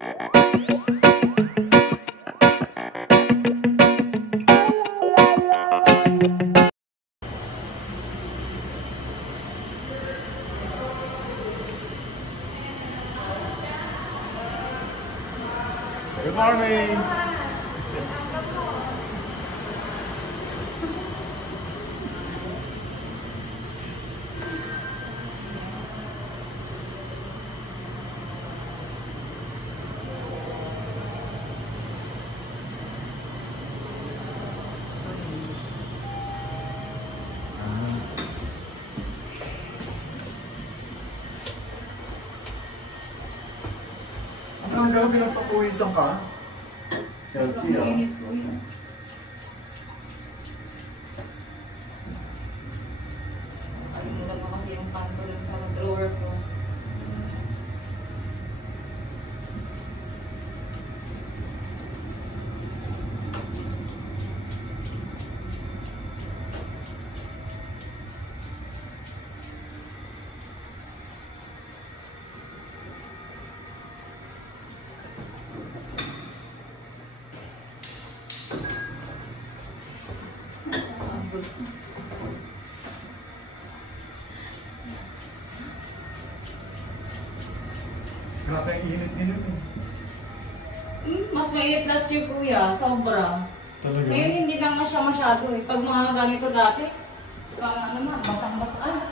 Good morning. Ang gawin pinagpapawisan ka? Selfie ah. Mainit po yun. Kalimutan ko kasi yung kanto dun sa drawer ko. Grabe ang init nila eh. Mas mainit last year, kuya. Sobra. Talaga? Ngayon hindi na siya masyado eh. Pag mga ganito dati, parang naman, basang-basa.